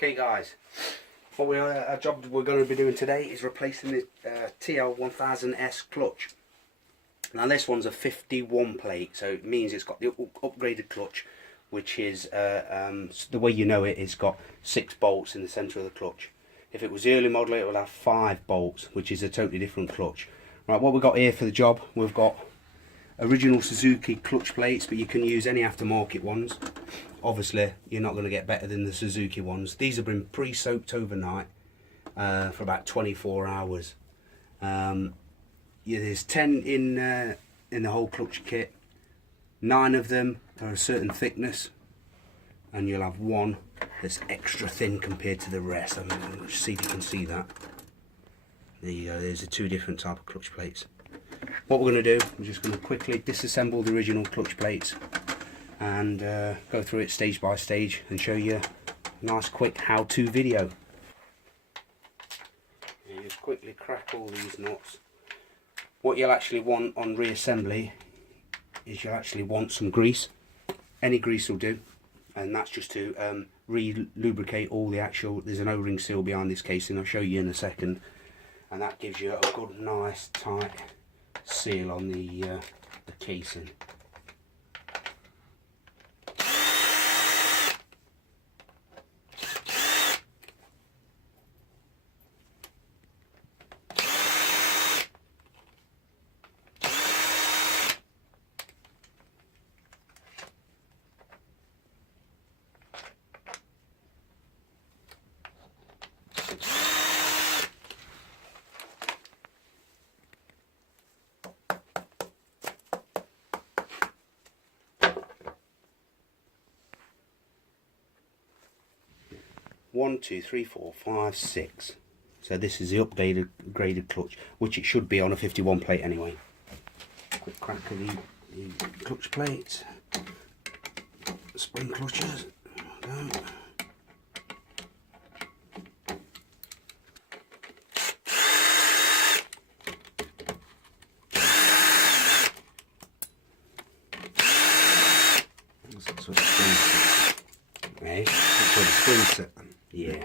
Okay guys, our job we're going to be doing today is replacing the TL1000s clutch. Now this one's a 51 plate, so it means it's got the upgraded clutch, which is the way you know it, it's got 6 bolts in the centre of the clutch. If it was the early model, it would have 5 bolts, which is a totally different clutch. Right, what we've got here for the job, we've got original Suzuki clutch plates, but you can use any aftermarket ones. Obviously you're not going to get better than the Suzuki ones. These have been pre-soaked overnight for about 24 hours. There's 10 in the whole clutch kit. 9 of them are a certain thickness, and you'll have one that's extra thin compared to the rest. Let's see if you can see that. There you go, there's the 2 different type of clutch plates. What we're going to do, we're just going to quickly disassemble the original clutch plates and go through it stage by stage and show you a nice quick how-to video. You just quickly crack all these nuts. What you'll actually want on reassembly is you'll actually want some grease. Any grease will do, and that's just to re-lubricate all the actual, there's an O-ring seal behind this casing, I'll show you in a second, and that gives you a good nice tight seal on the casing. One, two, three, four, five, 6. So this is the upgraded clutch, which it should be on a 51 plate anyway. Quick crack of the clutch plates, spring clutches. There we go. That's where the springs sit. Okay, that's where the springs sit. Yeah.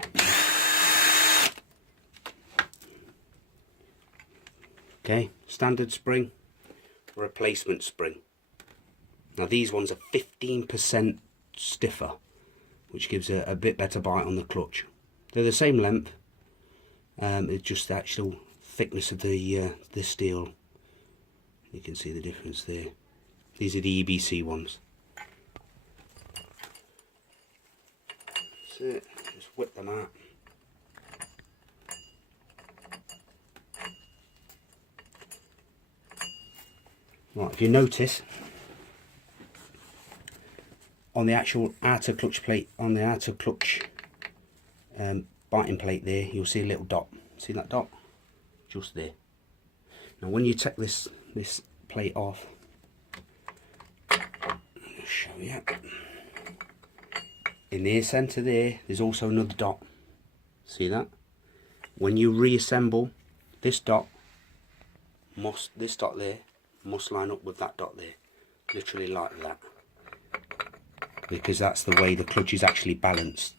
Okay, standard spring, replacement spring. Now these ones are 15% stiffer, which gives a bit better bite on the clutch. They're the same length, it's just the actual thickness of the steel. You can see the difference there. These are the EBC ones. That's it. Just whip them out. Right, if you notice on the actual outer clutch plate, on the outer clutch biting plate there, you'll see a little dot. See that dot? Just there. Now when you take this plate off, I'll show you. In the centre there, there's also another dot. See that? When you reassemble, this dot there must line up with that dot there, literally like that, because that's the way the clutch is actually balanced.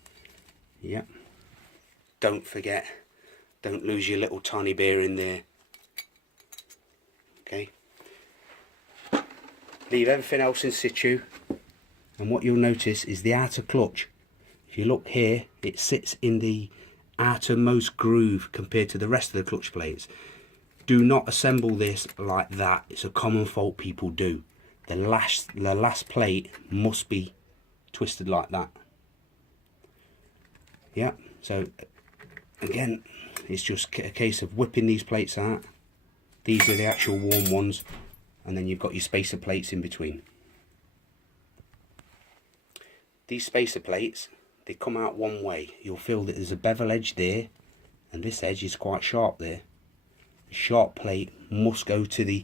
Yep. Don't forget, don't lose your little tiny bearing there. Okay. Leave everything else in situ. And what you'll notice is the outer clutch, if you look here, it sits in the outermost groove compared to the rest of the clutch plates. Do not assemble this like that. It's a common fault people do. The last plate must be twisted like that. Yeah, so again, it's just a case of whipping these plates out. These are the actual warm ones, and then you've got your spacer plates in between. These spacer plates, they come out one way. You'll feel that there's a bevel edge there, and this edge is quite sharp there. The sharp plate must go to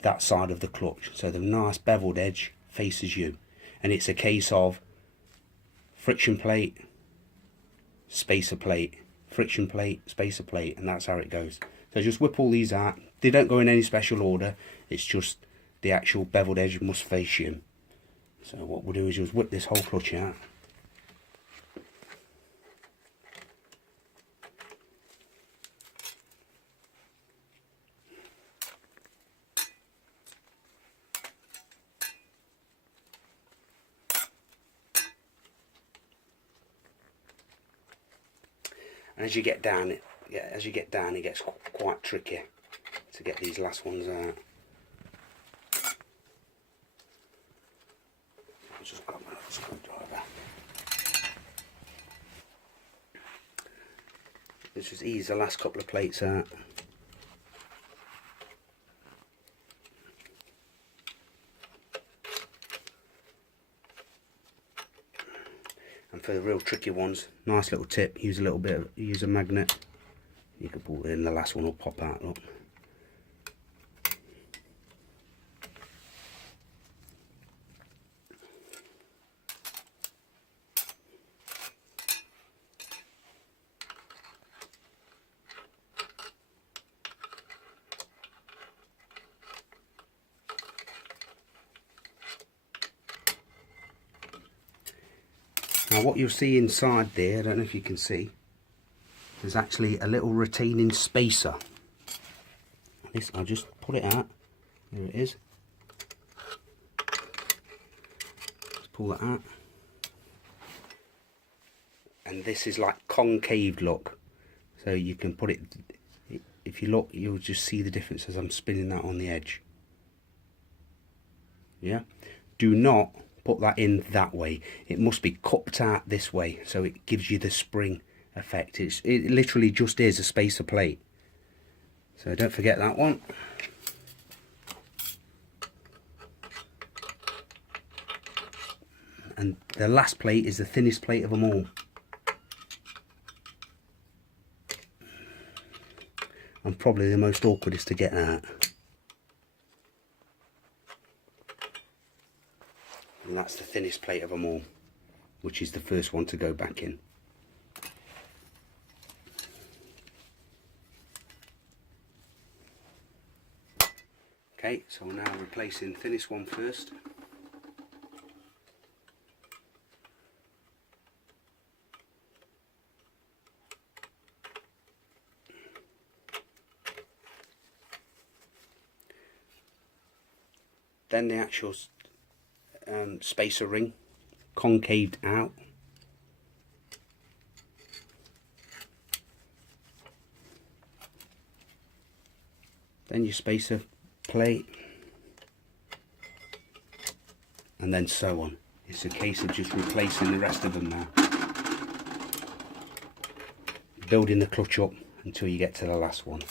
that side of the clutch, so the nice beveled edge faces you. And it's a case of friction plate, spacer plate, friction plate, spacer plate, and that's how it goes. So just whip all these out. They don't go in any special order, it's just the actual beveled edge must face you. So what we'll do is just whip this whole clutch out. And as you get down, it gets quite tricky to get these last ones out. I'll just grab my screwdriver. Let's just ease the last couple of plates out. And for the real tricky ones, nice little tip, use a magnet. You can pull it in, the last one will pop out, look. Now what you'll see inside there, I don't know if you can see, there's actually a little retaining spacer. This, I'll just pull it out. There it is. Let's pull that out. And this is like concave look. So you can put it, if you look, you'll just see the difference as I'm spinning that on the edge. Yeah? Do not put that in that way. It must be cupped out this way so it gives you the spring effect. It literally just is a spacer plate. So don't forget that one. And the last plate is the thinnest plate of them all. And probably the most awkwardest to get out. And that's the thinnest plate of them all, which is the first one to go back in. Okay, so we're now replacing thinnest one first. Then the actual spacer ring, concaved out. Then your spacer plate, and then so on. It's a case of just replacing the rest of them now, building the clutch up until you get to the last one.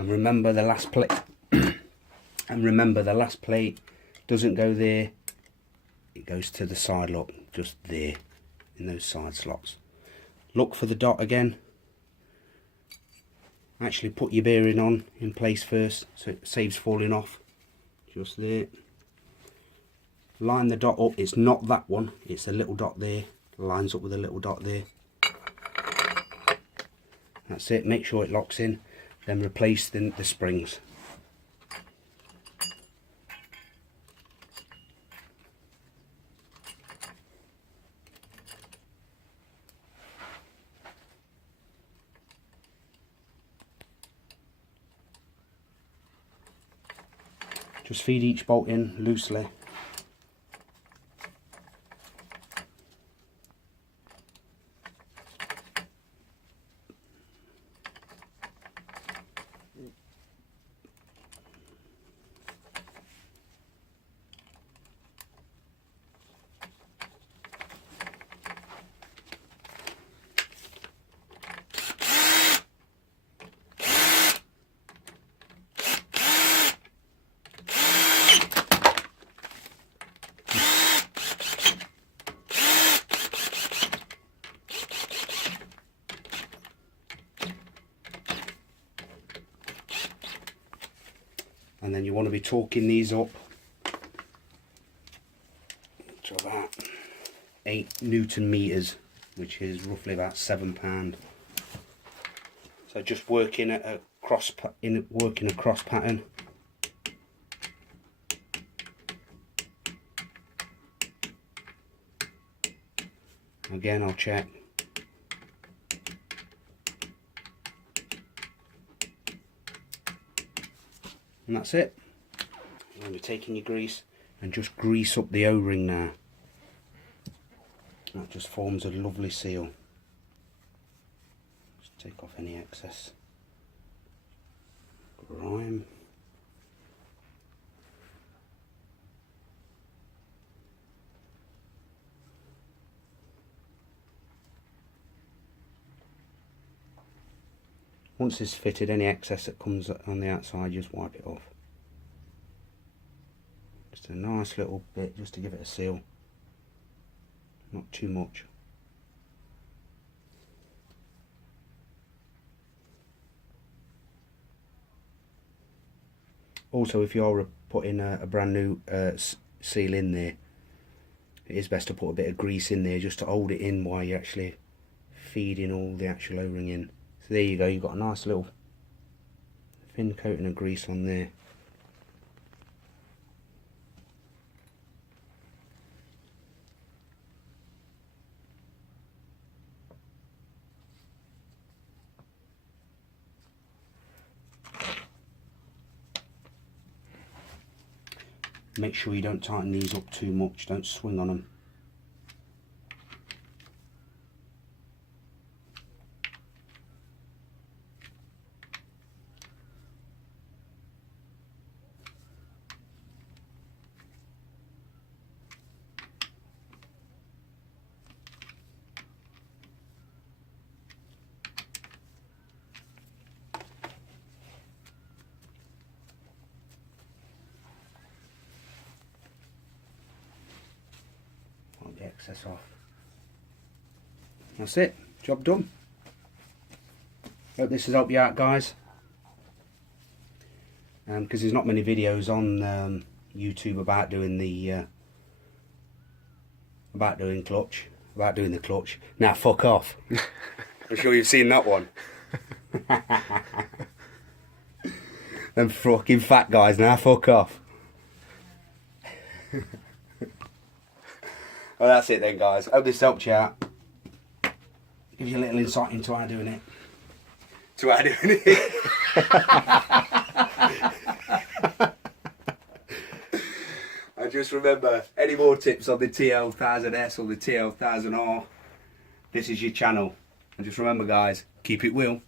And remember the last plate doesn't go there, it goes to the side lock, just there in those side slots. Look for the dot again. Actually put your bearing on in place first so it saves falling off. Just there. Line the dot up, it's not that one, it's a little dot there, lines up with a little dot there. That's it, make sure it locks in. Then replace the springs. Just feed each bolt in loosely. and then you want to be torquing these up to about 8 Newton meters, which is roughly about £7. So just working at a cross pattern. Again, I'll check. And that's it. You're going to be taking your grease and just grease up the O-ring now. That just forms a lovely seal. Just take off any excess grime. Once it's fitted, any excess that comes on the outside, just wipe it off. Just a nice little bit, just to give it a seal. Not too much. Also, if you're putting a brand new seal in there, it is best to put a bit of grease in there just to hold it in while you're actually feeding all the actual O-ring in. So there you go, you've got a nice little thin coating of grease on there. Make sure you don't tighten these up too much, don't swing on them. The excess off. That's it, job done. Hope this has helped you out, guys, because there's not many videos on YouTube about doing the clutch. Now fuck off. I'm sure you've seen that one. Them fucking fat guys, now fuck off. Well, that's it then, guys. Hope this helped you out. Gives you a little insight into how doing it. And just remember, any more tips on the TL1000s or the TL1000R, this is your channel. And just remember, guys, keep it real.